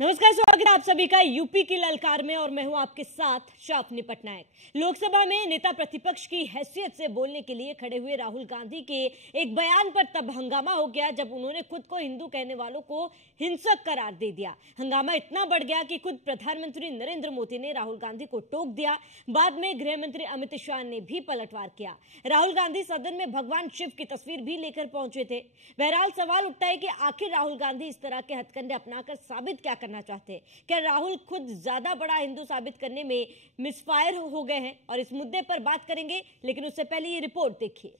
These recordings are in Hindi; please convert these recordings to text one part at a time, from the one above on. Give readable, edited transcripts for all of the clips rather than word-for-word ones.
नमस्कार, स्वागत है आप सभी का यूपी की ललकार में और मैं हूं आपके साथ शाफनी पटनायक। लोकसभा में नेता प्रतिपक्ष की हैसियत से बोलने के लिए खड़े हुए राहुल गांधी के एक बयान पर तब हंगामा हो गया जब उन्होंने खुद को हिंदू कहने वालों को हिंसक करार दे दिया। हंगामा इतना बढ़ गया कि खुद प्रधानमंत्री नरेंद्र मोदी ने राहुल गांधी को टोक दिया। बाद में गृह मंत्री अमित शाह ने भी पलटवार किया। राहुल गांधी सदन में भगवान शिव की तस्वीर भी लेकर पहुंचे थे। बहरहाल सवाल उठता है कि आखिर राहुल गांधी इस तरह के हथकंडे अपनाकर साबित क्या करना चाहते हैं? क्या राहुल खुद ज्यादा बड़ा हिंदू साबित करने में मिसफायर हो गए हैं? और इस मुद्दे पर बात करेंगे, लेकिन उससे पहले ये रिपोर्ट देखिए।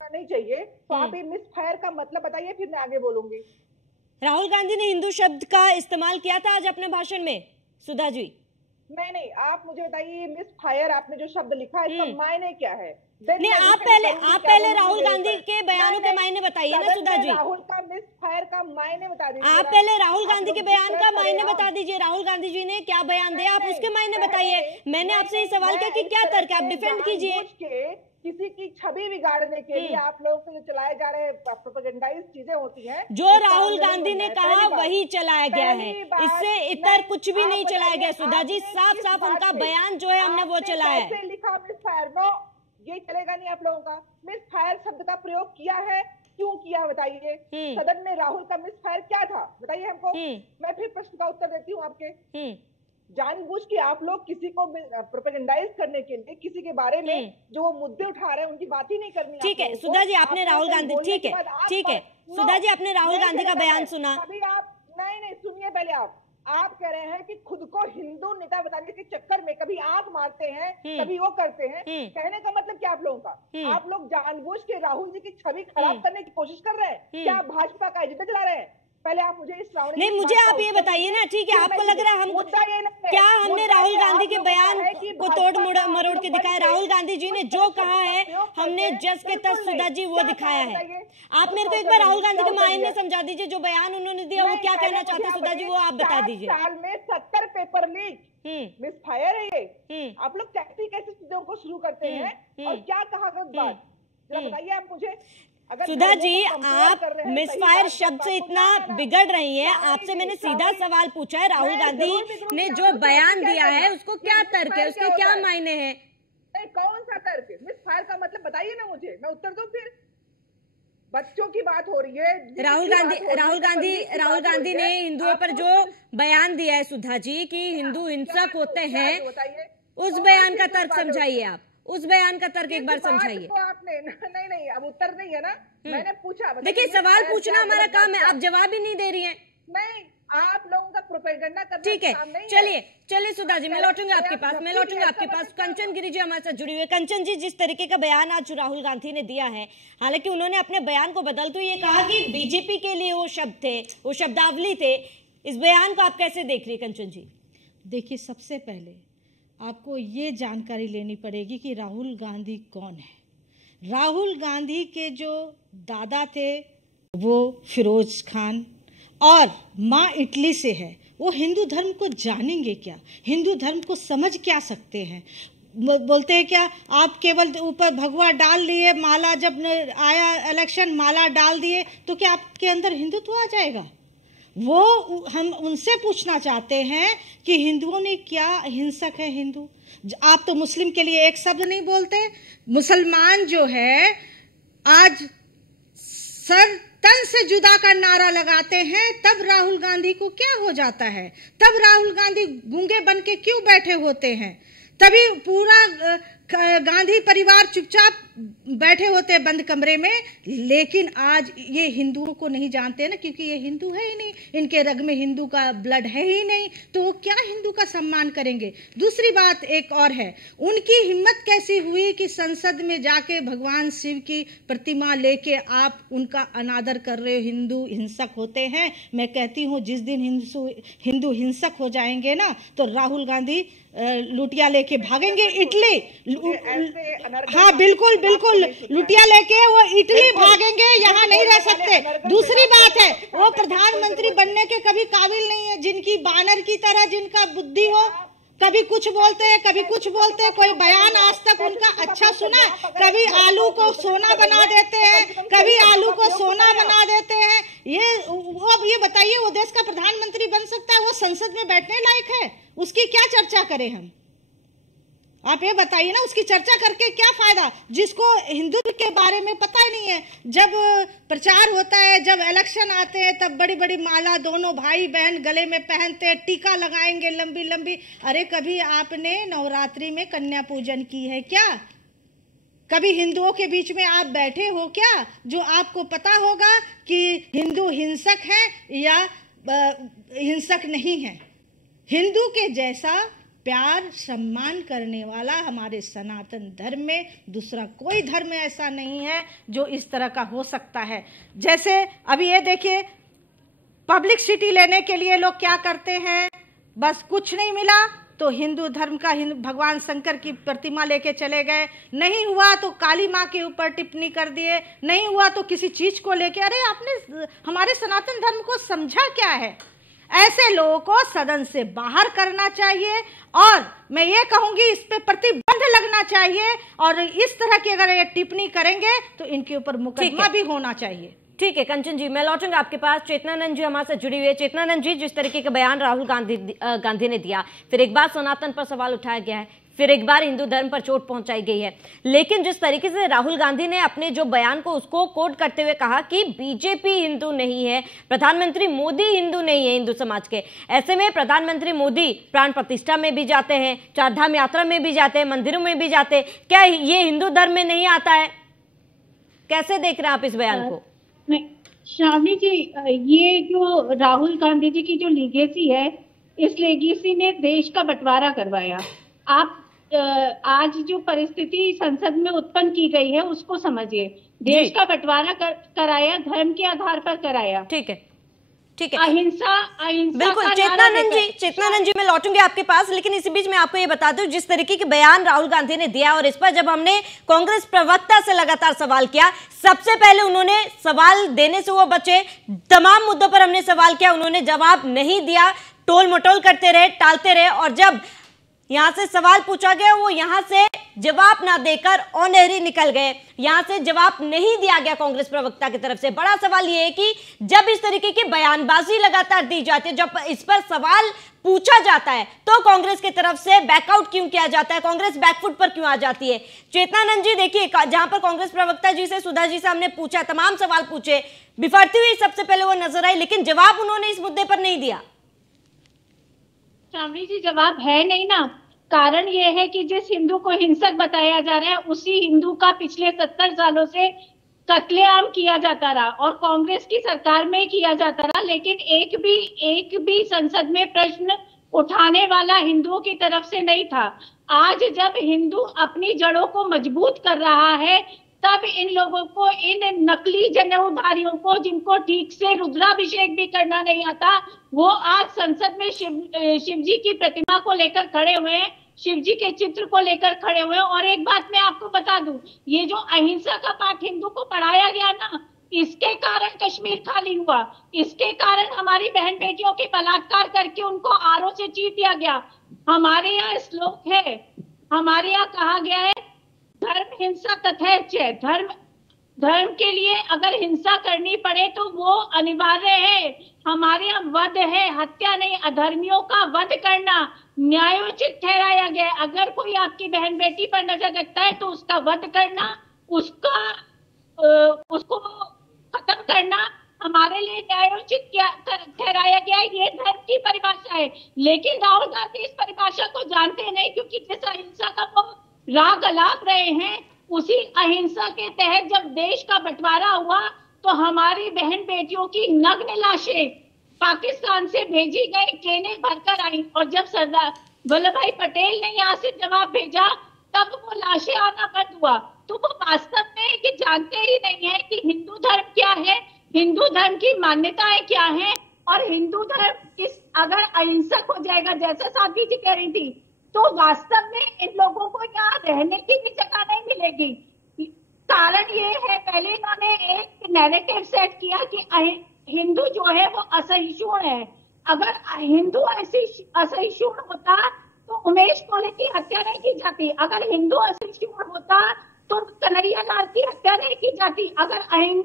नहीं चाहिए तो आप ये मिसफायर का मतलब बताइए, फिर मैं आगे बोलूंगी। राहुल गांधी ने हिंदू शब्द का इस्तेमाल किया था आज अपने भाषण में, सुधा जी। नहीं, आप मुझे बताइए मिसफायर आपने जो शब्द लिखा है इसका मायने क्या है? नहीं, आप पहले राहुल गांधी के बयानों के मायने बताइए ना सुधा जी। राहुल का मिसफायर का मायने बता दीजिए। आप पहले राहुल गांधी के बयान का मायने बता दीजिए। राहुल गांधी जी ने क्या बयान दिया, आप उसके मायने बताइए। मैंने आपसे ये सवाल किया कि क्या तर्क है, आप डिफेंड कीजिए। किसी की छवि बिगाड़ने के लिए आप लोगों से जो चलाए जा रहे प्रोपेगेंडाइज चीजें होती हैं, जो राहुल गांधी ने कहा वही चलाया गया है, इससे इतर कुछ भी नहीं चलाया गया। सुधा जी, साफ साफ उनका बयान जो है हमने वो चलाया है। लिखा मिसफायर, नो, ये चलेगा नहीं आप लोगों का। मिसफायर शब्द का प्रयोग किया है, क्यों किया बताइए? सदन में राहुल का मिसफायर क्या था बताइए हमको। मैं फिर प्रश्न का उत्तर देती हूँ आपके। जानबूझ के आप लोग किसी को प्रोपेगेंडाइज करने के लिए किसी के बारे में जो वो मुद्दे उठा रहे हैं उनकी बात ही नहीं करनी। ठीक है सुधा जी, आपने राहुल गांधी, ठीक है सुधा जी, आपने राहुल गांधी का बयान सुना। अभी आप नहीं सुनिए, पहले आप कह रहे हैं कि खुद को हिंदू नेता बताने के चक्कर में कभी आंख मारते हैं, कभी वो करते हैं। कहने का मतलब क्या आप लोगों का? आप लोग जानबूझ के राहुल जी की छवि खराब करने की कोशिश कर रहे हैं क्या? आप भाजपा का एजेंडा चला रहे हैं? पहले आप मुझे इस नहीं, मुझे आप ये बताइए ना, ठीक है, आपको लग रहा है हम क्या हमने राहुल गांधी के बयान को तोड़ मरोड़ के दिखाया? राहुल गांधी जी ने जो कहा है हमने जस के तस सुधा जी वो दिखाया है। आप मेरे को एक बार राहुल गांधी के मायने समझा दीजिए, जो बयान उन्होंने दिया वो क्या कहना चाहते सुधा जी, वो आप बता दीजिए। साल में 70 पेपर लीक, मिसफायर है ये। आप लोग कैसी कैसी चीजों को शुरू करते हैं और क्या कहा उस बात, जरा बताइए आप मुझे। सुधा जी, आप मिसफायर शब्द से इतना बिगड़ रही हैं, आपसे मैंने सीधा सवाल पूछा है, राहुल गांधी ने जो बयान दिया है उसको क्या तर्क है, उसके क्या मायने हैं? कौन सा तर्क? मिसफायर का मतलब बताइए ना मुझे, मैं उत्तर दूं फिर। बच्चों की बात हो रही है। राहुल गांधी ने हिंदुओं पर जो बयान दिया है सुधा जी कि हिंदू हिंसक होते हैं, उस बयान का तर्क समझाइए आप, उस बयान का तर्क एक बार समझाइए। आपने नहीं, अब उत्तर नहीं है ना, मैंने पूछा। देखिए, सवाल पूछना हमारा काम है, आप जवाब ही नहीं दे रही हैं। नहीं, आप लोगों का प्रोपेगेंडा करना ठीक है, चलिए सुधा जी, मैं लौटूंगी आपके पास। कंचन गिरी जी हमारे साथ जुड़ी हुई है। कंचन जी, जिस तरीके का बयान आज राहुल गांधी ने दिया है, हालांकि उन्होंने अपने बयान को बदलते हुए कहा कि बीजेपी के लिए वो शब्द थे, वो शब्दावली थे, इस बयान को आप कैसे देख रही है कंचन जी? देखिए, सबसे पहले आपको ये जानकारी लेनी पड़ेगी कि राहुल गांधी कौन है। राहुल गांधी के जो दादा थे वो फिरोज खान और माँ इटली से है। वो हिंदू धर्म को जानेंगे क्या? हिंदू धर्म को समझ क्या सकते हैं? बोलते हैं क्या आप केवल ऊपर भगवा डाल लिए, माला जब आया इलेक्शन माला डाल दिए तो क्या आपके अंदर हिंदुत्व आ जाएगा? वो हम उनसे पूछना चाहते हैं कि हिंदुओं ने क्या हिंसक है हिंदू? आप तो मुस्लिम के लिए एक शब्द नहीं बोलते। मुसलमान जो है आज सर तन से जुदा का नारा लगाते हैं, तब राहुल गांधी को क्या हो जाता है? तब राहुल गांधी गूंगे बन के क्यों बैठे होते हैं? तभी पूरा गांधी परिवार चुपचाप बैठे होते हैं बंद कमरे में। लेकिन आज ये हिंदुओं को नहीं जानते ना, क्योंकि ये हिंदू है ही नहीं, इनके रग में हिंदू का ब्लड है ही नहीं, तो वो क्या हिंदू का सम्मान करेंगे? दूसरी बात एक और है, उनकी हिम्मत कैसी हुई कि संसद में जाके भगवान शिव की प्रतिमा लेके आप उनका अनादर कर रहे हो? हिंदू हिंसक होते हैं। मैं कहती हूँ जिस दिन हिंदू हिंसक हो जाएंगे ना, तो राहुल गांधी लुटिया लेके भागेंगे इटली। हाँ बिल्कुल, लुटिया लेके वो इटली भागेंगे, यहाँ नहीं रह सकते। दूसरी बात है, वो प्रधानमंत्री बनने के कभी काबिल नहीं है। जिनकी बानर की तरह जिनका बुद्धि हो, कभी कुछ बोलते हैं, कभी कुछ बोलते हैं। कोई बयान आज तक उनका अच्छा सुना? कभी आलू को सोना बना देते हैं, कभी आलू को सोना बना देते हैं। अब ये बताइए, वो देश का प्रधानमंत्री बन सकता है? वो संसद में बैठने लायक है? उसकी क्या चर्चा करें हम? आप ये बताइए ना, उसकी चर्चा करके क्या फायदा, जिसको हिंदुत्व के बारे में पता ही नहीं है। जब प्रचार होता है, जब इलेक्शन आते हैं, तब बड़ी बड़ी माला दोनों भाई बहन गले में पहनते हैं, टीका लगाएंगे लंबी लंबी। अरे कभी आपने नवरात्रि में कन्या पूजन की है क्या? कभी हिंदुओं के बीच में आप बैठे हो क्या, जो आपको पता होगा कि हिंदू हिंसक है या हिंसक नहीं है? हिंदू के जैसा प्यार सम्मान करने वाला हमारे सनातन धर्म में दूसरा कोई धर्म ऐसा नहीं है जो इस तरह का हो सकता है। जैसे अभी ये देखिए, पब्लिक सिटी लेने के लिए लोग क्या करते हैं, बस कुछ नहीं मिला तो हिंदू धर्म का भगवान शंकर की प्रतिमा लेके चले गए, नहीं हुआ तो काली माँ के ऊपर टिप्पणी कर दिए, नहीं हुआ तो किसी चीज को लेके। अरे आपने हमारे सनातन धर्म को समझा क्या है? ऐसे लोगों को सदन से बाहर करना चाहिए और मैं ये कहूंगी इस पे प्रतिबंध लगना चाहिए, और इस तरह की अगर ये टिप्पणी करेंगे तो इनके ऊपर मुकदमा भी होना चाहिए। ठीक है कंचन जी, मैं लौटूंगा आपके पास। चेतनानंद जी हमारे साथ जुड़ी हुई है। चेतनानंद जी, जिस तरीके का बयान राहुल गांधी ने दिया, फिर एक बार सनातन पर सवाल उठाया गया है, फिर एक बार हिंदू धर्म पर चोट पहुंचाई गई है, लेकिन जिस तरीके से राहुल गांधी ने अपने जो बयान को उसको कोट करते हुए कहा कि बीजेपी हिंदू नहीं है, प्रधानमंत्री मोदी हिंदू नहीं है हिंदू समाज के, ऐसे में प्रधानमंत्री मोदी प्राण प्रतिष्ठा में भी जाते हैं, चारधाम यात्रा में भी जाते हैं, मंदिरों में भी जाते हैं, क्या ये हिंदू धर्म में नहीं आता है? कैसे देख रहे हैं आप इस बयान को? श्रावणी जी, ये जो राहुल गांधी जी की जो लीगेसी है इस लेगेसी ने देश का बंटवारा करवाया। आप आज जो परिस्थिति संसद में उत्पन्न की गई है उसको समझिए। देश का बंटवारा कराया, धर्म के आधार पर कराया। ठीक है, ठीक है, अहिंसा बिल्कुल। चेतनानंद जी मैं लौटूंगी आपके पास, लेकिन इसी बीच मैं आपको ये बता दूं, जिस तरीके के बयान राहुल गांधी ने दिया और इस पर जब हमने कांग्रेस प्रवक्ता से लगातार सवाल किया, सबसे पहले उन्होंने सवाल देने से वो बचे, तमाम मुद्दों पर हमने सवाल किया, उन्होंने जवाब नहीं दिया, टोल मटोल करते रहे, टालते रहे, और जब यहां से सवाल पूछा गया वो यहां से जवाब ना देकर ऑनएरी निकल गए। यहां से जवाब नहीं दिया गया कांग्रेस प्रवक्ता की तरफ से। बड़ा सवाल यह है कि जब इस तरीके की बयानबाजी लगातार दी जाती है, जब इस पर सवाल पूछा जाता है, तो कांग्रेस की तरफ से बैकआउट क्यों किया जाता है, कांग्रेस बैकफुट पर क्यों आ जाती है? चेतनानंद जी देखिए, जहां पर कांग्रेस प्रवक्ता जी से, सुधा जी से हमने पूछा, तमाम सवाल पूछे, बिफरती हुई सबसे पहले वो नजर आई, लेकिन जवाब उन्होंने इस मुद्दे पर नहीं दिया। शामली जी, जवाब है नहीं ना। कारण ये है कि जिस हिंदू को हिंसक बताया जा रहा है उसी हिंदू का पिछले 70 सालों से कत्लेआम किया जाता रहा और कांग्रेस की सरकार में किया जाता रहा, लेकिन एक भी संसद में प्रश्न उठाने वाला हिंदुओं की तरफ से नहीं था। आज जब हिंदू अपनी जड़ों को मजबूत कर रहा है, तब इन लोगों को, इन नकली जनेऊधारियों को, जिनको ठीक से रुद्राभिषेक भी करना नहीं आता, वो आज संसद में शिव जी की प्रतिमा को लेकर खड़े हुए हैं, शिव जी के चित्र को लेकर खड़े हुए हैं। और एक बात मैं आपको बता दूं, ये जो अहिंसा का पाठ हिंदू को पढ़ाया गया ना, इसके कारण कश्मीर खाली हुआ, इसके कारण हमारी बहन बेटियों के बलात्कार करके उनको आरओ से चीर दिया गया। हमारे यहाँ श्लोक है, हमारे यहाँ कहा गया है, धर्म हिंसा तथैच्य, धर्म के लिए अगर हिंसा करनी पड़े तो वो अनिवार्य है। हमारे यहाँ वध है, हत्या नहीं, अधर्मियों का वध करना न्यायोचित ठहराया गया। अगर कोई आपकी बहन बेटी पर नजर रखता है तो उसका वध करना, उसको खत्म करना हमारे लिए न्यायोचित ठहराया गया है। ये धर्म की परिभाषा है, लेकिन राहुल गांधी इस परिभाषा को जानते नहीं, क्योंकि जिस अहिंसा का वो राग अलाप रहे हैं, उसी अहिंसा के तहत जब देश का बंटवारा हुआ तो हमारी बहन बेटियों की नग्न लाशें पाकिस्तान से भेजी गई, ट्रेनें भरकर आई, और जब सरदार वल्लभ भाई पटेल ने यहाँ से जवाब भेजा तब वो लाशें आना बंद हुआ। तो वो वास्तव में कि जानते ही नहीं है कि हिंदू धर्म क्या है, हिंदू धर्म की मान्यताएं क्या है, और हिंदू धर्म अगर अहिंसक हो जाएगा, जैसा साध्वी जी कह रही थी, तो वास्तव में इन लोगों को यहाँ रहने की भी जगह नहीं मिलेगी। कारण ये है, पहले इन्होंने एक नैरेटिव सेट किया कि हिंदू जो है वो असहिष्णु है। अगर हिंदू असहिष्णु होता तो उमेश कोले की हत्या नहीं की जाती, अगर हिंदू असहिष्णु होता तो कन्हैया लाल की हत्या नहीं की जाती, अगर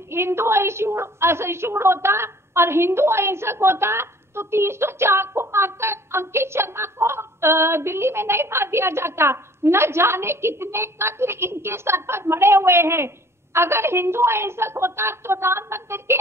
हिंदू असहिष्णु होता और हिंदू अहिंसक होता तो 304 को मारकर अंकित शर्मा को दिल्ली में नहीं मार दिया जाता। न जाने कितने कत्ल इनके सर पर मरे हुए हैं। अगर हिंदू अहिंसक होता तो राम मंदिर के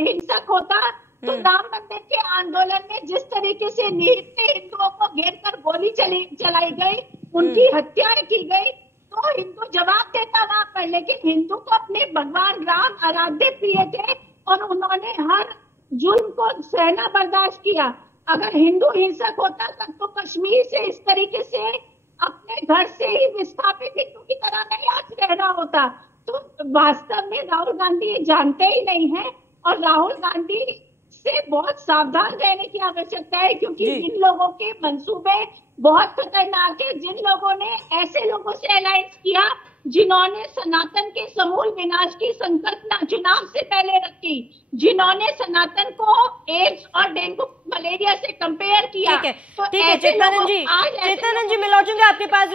हिंसक होता तो राम मंदिर के आंदोलन में जिस तरीके से निहत्थे हिंदुओं को घेर कर गोली चलाई गई, उनकी हत्याएं की गई, तो हिंदू जवाब देता वहां पर। लेकिन हिंदू को अपने भगवान राम आराध्य प्रिय थे और उन्होंने हर जुल्म को सहना बर्दाश्त किया। अगर हिंदू हिंसक होता तब तो कश्मीर से इस तरीके से अपने घर से ही विस्थापित हिंदू की तरह नहीं आज रहना होता। तो वास्तव में राहुल गांधी ये जानते ही नहीं है, और राहुल गांधी से बहुत सावधान रहने की आवश्यकता है, क्योंकि इन लोगों के मंसूबे बहुत खतरनाक है। जिन लोगों ने ऐसे लोगों से अलायंस किया जिन्होंने सनातन के समूल विनाश की संकल्पना चुनाव से पहले रखी, जिन्होंने सनातन को एड्स और डेंगू मलेरिया से कंपेयर किया। ठीक है, चेतनानंद जी मैं लौटूंगा आपके पास।